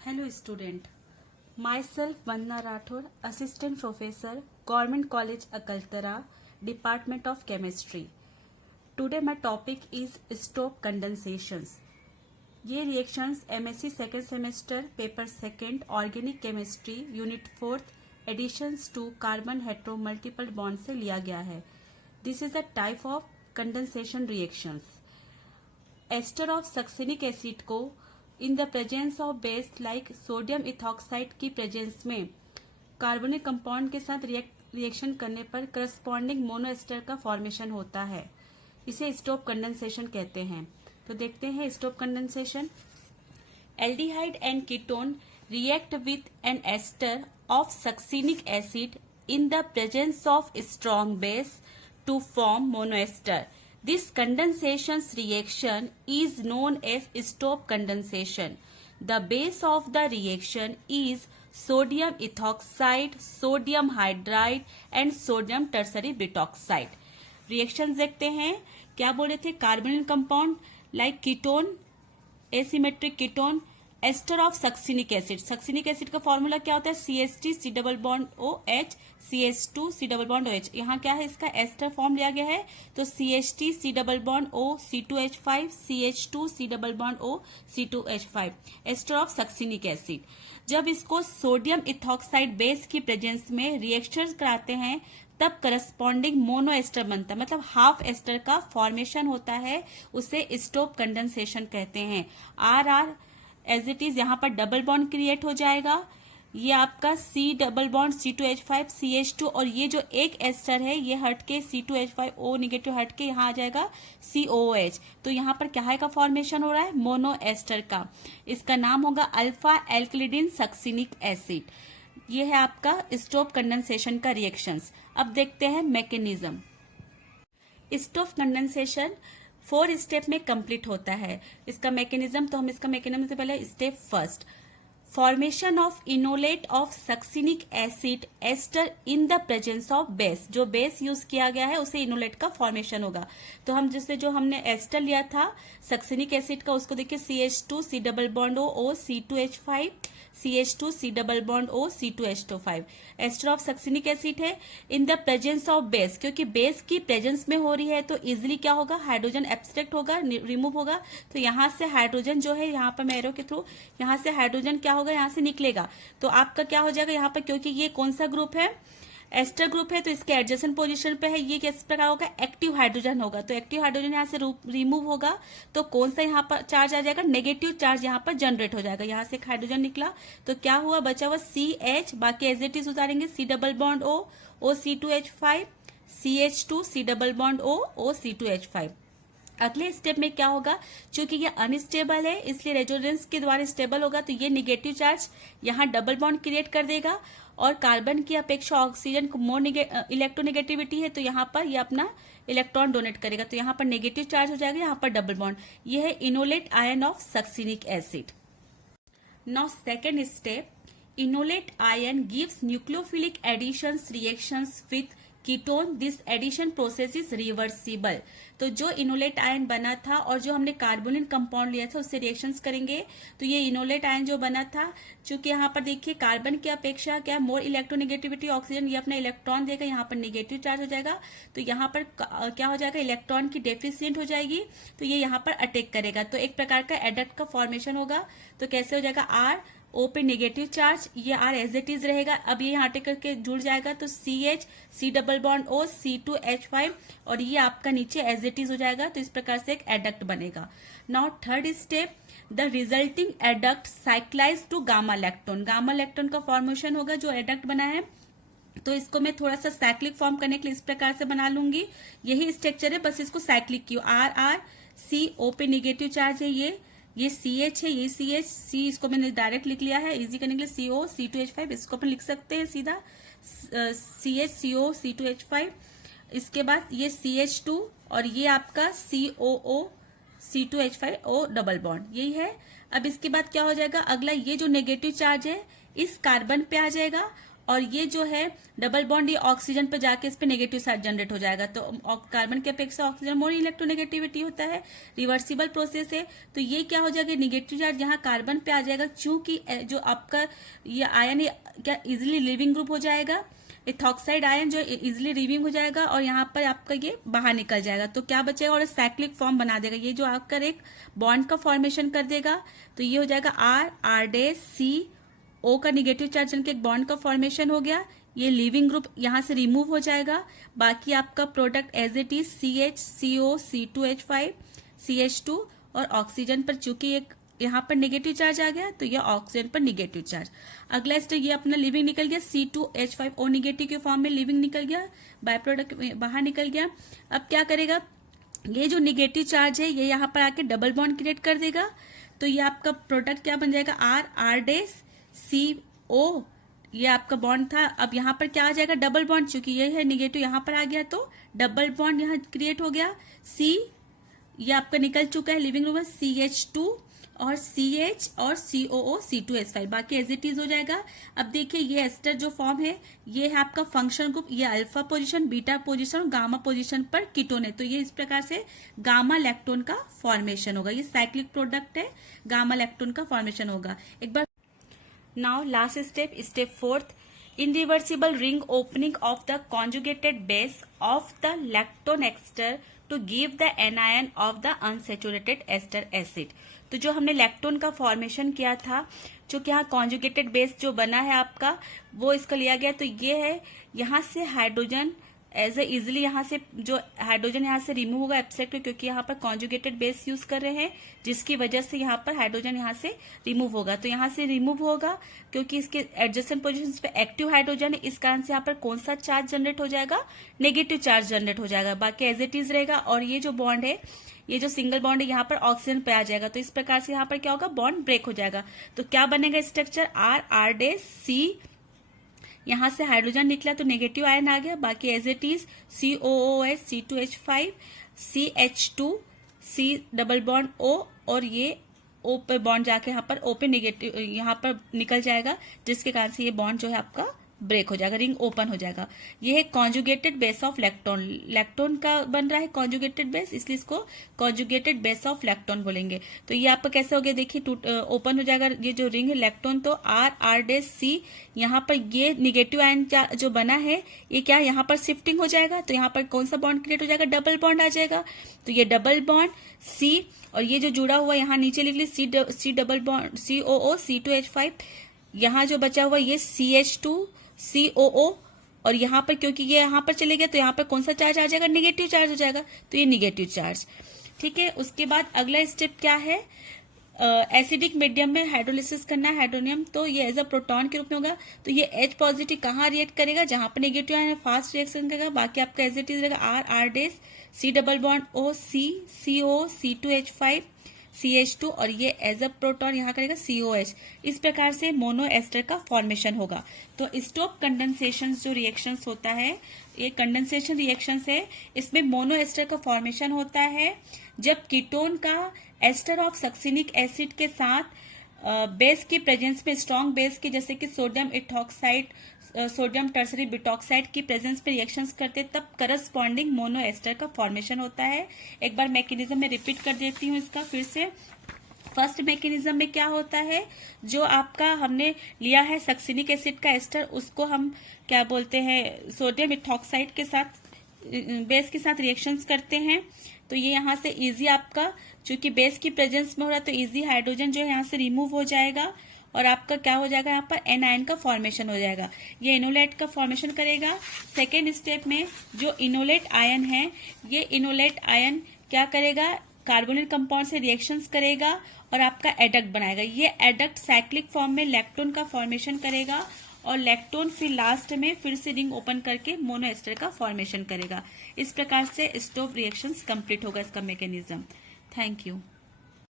Hello student, myself Vandana Rathod, Assistant Professor, Government College Akaltara, Department of Chemistry. Today my topic is stop condensations. ये reactions MSc second semester paper second organic chemistry unit 4th additions to carbon hetero multiple bond से लिया गया है. This is a type of condensation reactions. Ester of succinic acid को in the presence of base like sodium ethoxide की presence में carbonyl compound के साथ reaction करने पर करस्पॉन्डिंग मोनोएस्टर का फॉर्मेशन होता है. इसे स्टॉप कंडेंसेशन कहते हैं. तो देखते हैं Stobbe condensation. Aldehyde and ketone react with an ester of succinic acid in the presence of strong base to form monoester. This condensation reaction is known as stop condensation. The base of the reaction is sodium ethoxide, sodium hydride and sodium tertiary butoxide. Reactions देखते हैं. क्या बोले थे? Carbonyl compound like ketone, asymmetric ketone, ester of succinic acid. Succinic acid का formula क्या होता है? CH3 C double bond OH CH2 C double bond OH. यहाँ क्या है? इसका एस्टर फॉर्म लिया गया है तो CH3 C double bond O C2H5 CH2 C double bond O C2H5. Ester of succinic acid. जब इसको सोडियम इथॉक्साइड बेस की प्रेजेंस में रिएक्शन कराते हैं तब करस्पॉन्डिंग मोनो एस्टर बनता है, मतलब हाफ एस्टर का फॉर्मेशन होता है. उसे स्टॉप कंडेंसेशन कहते हैं. RR एज इट इज यहाँ पर डबल बॉन्ड क्रिएट हो जाएगा. ये आपका C double bond C2H5 CH2 और ये जो एक एस्टर है ये हट के C2H5 O निगेटिव हट के यहाँ आ जाएगा COOH. तो यहाँ पर क्या है का फॉर्मेशन हो रहा है? मोनो एस्टर का. इसका नाम होगा अल्फा एल्कलिडिन सक्सिनिक एसिड. ये है आपका स्टॉप कंडेंसेशन का रिएक्शंस. अब देखते हैं मैकेनिज्म. स्टॉप कंडेंसेशन 4 स्टेप में कंप्लीट होता है. इसका मैकेनिज्म, तो हम इसका मैकेनिज्म से पहले step first. Formation of enolate of succinic acid ester in the presence of base. जो बेस यूज किया गया है उसे इनोलेट का फॉर्मेशन होगा. तो हम जैसे जो हमने एस्टर लिया था सक्सिनिक एसिड का उसको देखिए CH2 C double bond O C2H5 CH2 C double bond O C2H5. Ester of succinic acid है in the presence of base. क्योंकि बेस की प्रेजेंस में हो रही है तो इजिली क्या होगा? हाइड्रोजन एब्स्ट्रैक्ट होगा, रिमूव होगा. तो यहाँ से हाइड्रोजन जो है यहाँ पर मैं एरो के थ्रू यहाँ से हाइड्रोजन क्या होगा? यहाँ से निकलेगा. तो आपका क्या हो जाएगा यहाँ पर? क्योंकि ये कौन सा ग्रुप है? एस्टर ग्रुप है तो इसके एडजेसेंट पोजीशन पे है. ये किस प्रकार होगा? एक्टिव हाइड्रोजन होगा. तो एक्टिव हाइड्रोजन यहाँ से रिमूव होगा तो कौन सा यहाँ पर चार्ज आ जाएगा? नेगेटिव चार्ज यहाँ पर जनरेट हो जाएगा. यहाँ से एक हाइड्रोजन निकला तो क्या हुआ? बचा हुआ CH. बाकी एज इट इज उतारेंगे C double bond O C2H5 CH2 C double bond O C2H5. अगले स्टेप में क्या होगा? चूंकि ये अनस्टेबल है इसलिए रेजोनेंस के द्वारा स्टेबल होगा तो ये निगेटिव चार्ज यहाँ डबल बॉन्ड क्रिएट कर देगा. और कार्बन की अपेक्षा ऑक्सीजन को मोर इलेक्ट्रोनेगेटिविटी है तो यहाँ पर ये अपना इलेक्ट्रॉन डोनेट करेगा. तो यहाँ पर नेगेटिव चार्ज हो जाएगा, यहाँ पर डबल बॉन्ड. ये है enolate ion of succinic acid. Now second step. Enolate ion gives nucleophilic additions reactions with ketone. This addition process is reversible. तो जो इनोलेट आयन बना था और जो हमने कार्बोनिल कंपाउंड लिया था उससे रिएक्शंस करेंगे. तो ये इनोलेट आयन जो बना था, चूंकि यहाँ पर देखिए कार्बन की अपेक्षा क्या मोर इलेक्ट्रोनेगेटिविटी ऑक्सीजन, ये अपना इलेक्ट्रॉन देगा, यहाँ पर नेगेटिव चार्ज हो जाएगा. तो यहाँ पर क्या हो जाएगा? इलेक्ट्रॉन की डेफिशिएंट हो जाएगी तो ये यहाँ पर अटैक करेगा. तो एक प्रकार का एडक्ट का फॉर्मेशन होगा. तो कैसे हो जाएगा? R O पे नेगेटिव चार्ज, ये R एज इट इज रहेगा. अब ये यहाँ अटैक करके जुड़ जाएगा तो CH C double bond O C2H5 और ये आपका नीचे एज इट इज हो जाएगा. तो इस प्रकार से एक एडक्ट बनेगा. Now third step. The resulting adduct cyclise to gamma lactone. Gamma lactone का फॉर्मेशन होगा जो एडक्ट बना है. तो इसको मैं थोड़ा सा साइक्लिक फॉर्म करने के लिए इस प्रकार से बना लूंगी. यही स्ट्रक्चर है, बस इसको साइक्लिक की. R C O पे नेगेटिव चार्ज है, ये CH है, ये CH C इसको मैंने डायरेक्ट लिख लिया है इजी करने के लिए. CO C2H5 इसको अपन लिख सकते हैं सीधा CH CO C2H5. इसके बाद ये CH2 और ये आपका COO C2H5 O double bond, यही है. अब इसके बाद क्या हो जाएगा? अगला ये जो नेगेटिव चार्ज है इस कार्बन पे आ जाएगा और ये जो है डबल बॉन्ड ये ऑक्सीजन पे जाके इस पे नेगेटिव चार्ज जनरेट हो जाएगा। तो कार्बन के अपेक्षा ऑक्सीजन मोर इलेक्ट्रोनेगेटिविटी होता है, रिवर्सिबल प्रोसेस है। तो ये क्या हो जाएगा, नेगेटिव चार्ज यहाँ कार्बन पे आ जाएगा, चूंकि जो आपका ये आयन क्या इजिली लिविंग ग्रुप हो जाएगा, इथॉक्साइड आयन जो इजिली रिवीव हो जाएगा और यहाँ पर आपका ये बाहर निकल जाएगा। तो क्या बचेगा, और साइक्लिक फॉर्म बना देगा, ये जो आपका एक बॉन्ड का फॉर्मेशन कर देगा। तो ये हो जाएगा आर डे सी ओ का निगेटिव चार्ज के एक बॉन्ड का फॉर्मेशन हो गया। ये लिविंग ग्रुप यहाँ से रिमूव हो जाएगा। बाकी आपका product as it is CH CO C2H5 CH2 और ऑक्सीजन पर चूंकि एक यहाँ पर नेगेटिव चार्ज आ गया तो यह ऑक्सीजन पर नेगेटिव चार्ज। अगला स्टेप ये अपना लिविंग निकल गया, C2H5O नेगेटिव के फॉर्म में लिविंग निकल गया, बाय प्रोडक्ट बाहर निकल गया। अब क्या करेगा, ये जो नेगेटिव चार्ज है ये यहाँ पर आके डबल बॉन्ड क्रिएट कर देगा। तो ये आपका प्रोडक्ट क्या बन जाएगा, R डेस CO, ये आपका बॉन्ड था। अब यहाँ पर क्या आ जाएगा, डबल बॉन्ड, चूंकि ये है नेगेटिव यहाँ पर आ गया तो डबल बॉन्ड यहाँ क्रिएट हो गया। C ये आपका निकल चुका है लिविंग रूम में, CH2 और CH और COO C2H5, बाकी एज इट इज हो जाएगा। अब देखिए ये एस्टर जो फॉर्म है ये है आपका फंक्शन ग्रुप, ये अल्फा पोजीशन, बीटा पोजीशन और गामा पोजीशन पर कीटोन है। तो ये इस प्रकार से गामा लैक्टोन का फॉर्मेशन होगा, ये साइक्लिक प्रोडक्ट है, गामा लैक्टोन का फॉर्मेशन होगा। एक बार now last step, step 4th, irreversible ring opening of the conjugated base of the lactone ester to give the anion of the unsaturated ester acid। तो जो हमने लैक्टोन का formation किया था, जो कि यहाँ कॉन्जुगेटेड बेस जो बना है आपका वो इसका लिया गया। तो ये है यहाँ से हाइड्रोजन एज ए इजिली यहाँ से जो हाइड्रोजन यहाँ से रिमूव होगा एब्स्ट्रैक्ट में, क्योंकि यहाँ पर कॉन्जुगेटेड बेस यूज कर रहे हैं जिसकी वजह से यहाँ पर हाइड्रोजन यहाँ से रिमूव होगा। तो यहाँ से रिमूव होगा क्योंकि इसके एडजेसेंट पोजीशन पे एक्टिव हाइड्रोजन है, इस कारण से यहाँ पर कौन सा चार्ज जनरेट हो जाएगा, नेगेटिव चार्ज जनरेट हो जाएगा। बाकी एज इट इज रहेगा और ये जो बॉन्ड है, ये जो सिंगल बॉन्ड है यहाँ पर ऑक्सीजन पे आ जाएगा। तो इस प्रकार से यहाँ पर क्या होगा, बॉन्ड ब्रेक हो जाएगा। तो क्या बनेगा स्ट्रक्चर, R डे C, यहाँ से हाइड्रोजन निकला तो नेगेटिव आयन आ गया, बाकी as it is COOH C2H5 CH2 C double bond O और ये O पे बॉन्ड जाके यहाँ पर O पे नेगेटिव यहाँ पर निकल जाएगा, जिसके कारण से ये बॉन्ड जो है आपका ब्रेक हो जाएगा, रिंग ओपन हो जाएगा। ये है conjugated base of lactone, lactone का बन रहा है कॉन्जुगेटेड बेस, इसलिए इसको कॉन्जुगेटेड बेस ऑफ लैक्टोन बोलेंगे। तो ये आपका कैसे हो गया, देखिए ओपन हो जाएगा ये जो रिंग है लैक्टोन। तो R डे C, यहाँ पर ये निगेटिव आयन जो बना है ये क्या यहाँ पर शिफ्टिंग हो जाएगा। तो यहाँ पर कौन सा बॉन्ड क्रिएट हो जाएगा, डबल बॉन्ड आ जाएगा। तो ये डबल बॉन्ड C और ये जो जुड़ा हुआ यहाँ नीचे लिख ली C double bond COO C2H5, यहाँ जो बचा हुआ ये CH2 COO और यहाँ पर क्योंकि ये यहाँ पर चले गया तो यहाँ पर कौन सा चार्ज आ जाएगा, नेगेटिव चार्ज हो जाएगा। तो ये नेगेटिव चार्ज, ठीक है। उसके बाद अगला स्टेप क्या है, एसिडिक मीडियम में हाइड्रोलिसिस करना है हाइड्रोनियम, तो ये एज अ प्रोटॉन के रूप में होगा। तो ये H पॉजिटिव कहाँ रिएक्ट करेगा, जहां पर नेगेटिव आयन है फास्ट रिएक्शन करेगा। बाकी आपका एज इट इज रहेगा R डेस C double bond O C CO C2H5 CH2 और ये एज अ प्रोटॉन यहाँ करेगा COH। इस प्रकार से मोनो एस्टर का फॉर्मेशन होगा। तो स्टॉप कंडेंसेशन जो रिएक्शंस होता है, ये कंडेंसेशन रिएक्शंस है, इसमें मोनो एस्टर का फॉर्मेशन होता है जब कीटोन का एस्टर ऑफ सक्सिनिक एसिड के साथ बेस की प्रेजेंस में, स्ट्रॉन्ग बेस की जैसे कि सोडियम इथॉक्साइड, सोडियम टर्सरी बिटॉक्साइड की प्रेजेंस पे रिएक्शंस करते, तब करस्पॉन्डिंग मोनो एस्टर का फॉर्मेशन होता है। एक बार मैकेनिज्म में रिपीट कर देती हूँ इसका फिर से। फर्स्ट मैकेनिज्म में क्या होता है, जो आपका हमने लिया है सक्सिनिक एसिड का एस्टर, उसको हम क्या बोलते हैं, सोडियम इथॉक्साइड के साथ बेस के साथ रिएक्शंस करते हैं। तो ये यहाँ से इजी आपका, चूंकि बेस की प्रेजेंस में हो रहा है तो इजी हाइड्रोजन जो है यहाँ से रिमूव हो जाएगा और आपका क्या हो जाएगा, यहाँ पर एन आयन का फॉर्मेशन हो जाएगा। ये इनोलेट का फॉर्मेशन करेगा। सेकेंड स्टेप में जो इनोलेट आयन है, ये इनोलेट आयन क्या करेगा, कार्बोनिल कंपाउंड से रिएक्शंस करेगा और आपका एडक्ट बनाएगा। ये एडक्ट साइक्लिक फॉर्म में लैक्टोन का फॉर्मेशन करेगा और लैक्टोन फिर लास्ट में फिर से रिंग ओपन करके मोनोएस्टर का फॉर्मेशन करेगा। इस प्रकार से स्टॉप रिएक्शंस कंप्लीट होगा इसका मैकेनिज्म। Thank you.